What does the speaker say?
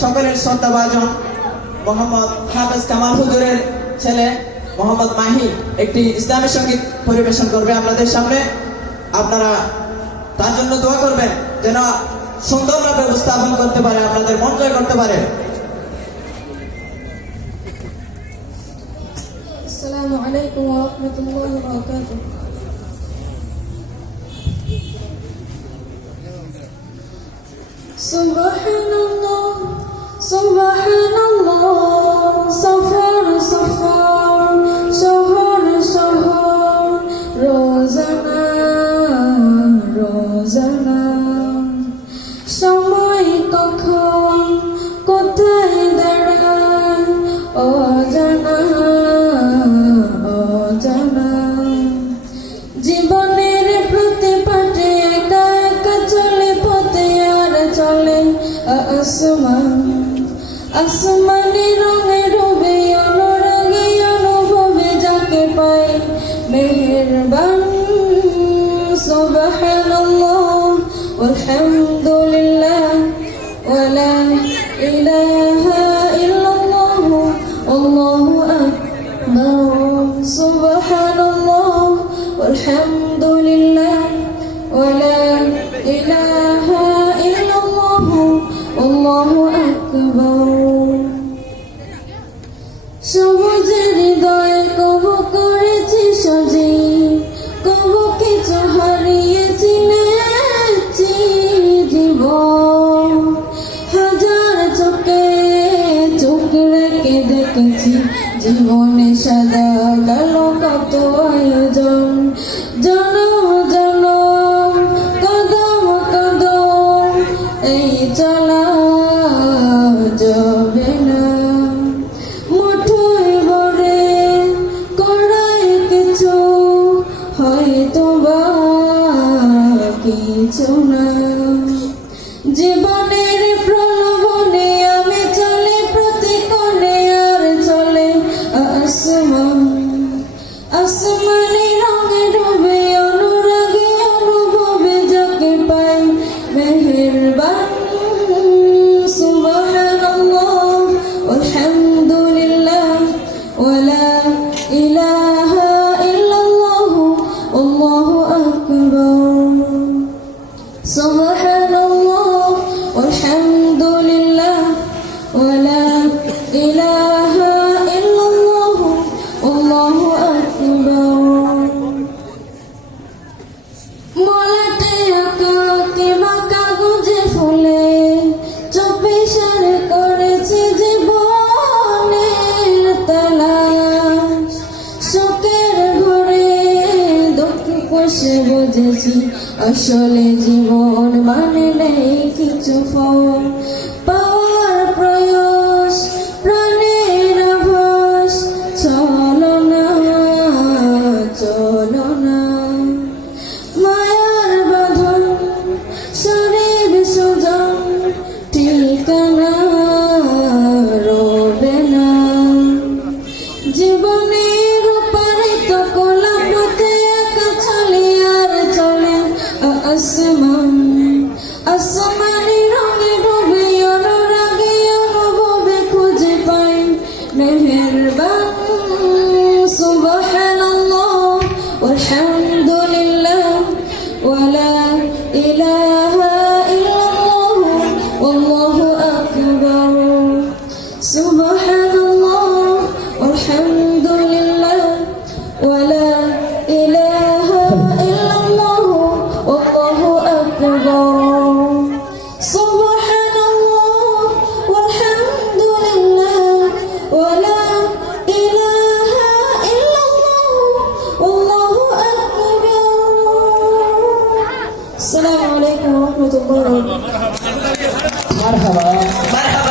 সকলের শ্রদ্ধাভাজন মোহাম্মদ হাফেজ কামাল হুজুরের ছেলে মোহাম্মদ মাহি একটি ইসলামী সঙ্গীত পরিবেশন করবে আপনাদের সামনে। আপনারা তার জন্য দোয়া করবেন যেন সুন্দরভাবে উপস্থাপন করতে পারে, আপনাদের মন জয় করতে পারে। আসসালামু আলাইকুম ওয়া রাহমাতুল্লাহি ওয়া বারাকাতুহু। সুবহানাল্লাহ সুবহানাল্লাহ, সফর সফর, শহর শহর, রোজানা রোজানা, সময় কখন কোথায় দাঁড়ায় অজানা অজানা, জীবনের প্রতি পাটে একা একা চলে পথে আর চলে আসমান, আসমানি রঙে ডুবে অনুরাগে অনুভবে যাকে পাই মেহেরবান। সুবহানাল্লাহ আলহামদুলিল্লাহ ওয়ালা ইলাহা ইল্লাল্লাহ আল্লাহু আকবার। সুবহানাল্লাহ আলহামদুলিল্লাহ ওয়ালা ইলাহা ইল্লাল্লাহ আল্লাহু আকবার। সবুজের হৃদয়ে কবু করেছি সজীব, কবু কিছু হারিয়েছি নেছি জীবন, হাজার চোখে চোখ রেখে দেখেছি জীবনে সাদা কালো কত আয়োজন, জনম জনম কদম কদম এই চলা যাবে না, মুঠোয় ভরে করায় কিছু হয়তো বা কিছু না, জীবনের প্রলোভনে আমি চলে প্রতি কোণে আর চলে আসমান, আসমানি রঙে ডুবে অনুরাগে অনুভবে যাকে পাই মেহেরবান। সুবহানাল্লাহ আলহামদুলিল্লাহ ওয়ালা ইলাহা ইল্লাল্লাহ আল্লাহু আকবার। সুবহানাল্লাহ আলহামদুলিল্লাহ ওয়ালা ইলাহা ইল্লাল্লাহ আল্লাহু আকবার। মলাটে আঁকা কিংবা কাগজে ফুলে চোপে সার করেছি জীবনের তালাশ, শোকের ঘরে দুঃখ কষে বুঝেছি আসলে জীবন মানে নেই কিছু ফল, পাওয়ার প্রয়াস প্রাণের আভাস, চলো না চলো না, মায়ার বাঁধন শরীর সুজন ঠিকানা রবে না, জীবনের উপরে তো কোলা পথে একা চলে আর চলে আসমান, আসমানি রঙে ডুবে অনুরাগে অনুভবে খুঁজে পাই মেহেরবান। সুবহানাল্লাহ আলহামদুলিল্লাহ ওয়ালা ইলাহা ইল্লাল্লাহ আল্লাহু আকবার। সুবহানাল্লাহ আলহামদুলিল্লাহ ওয়ালা ইলাহা ইল্লাল্লাহ আল্লাহু আকবার। সুবহানাল্লাহ ওয়ালহামদুলিল্লাহ ওয়ালা ইলাহা ইল্লাল্লাহ আল্লাহু আকবার। আসসালামু আলাইকুম ওয়া রাহমাতুল্লাহি ওয়া বারাকাতুহু। মারহাবা মারহাবা।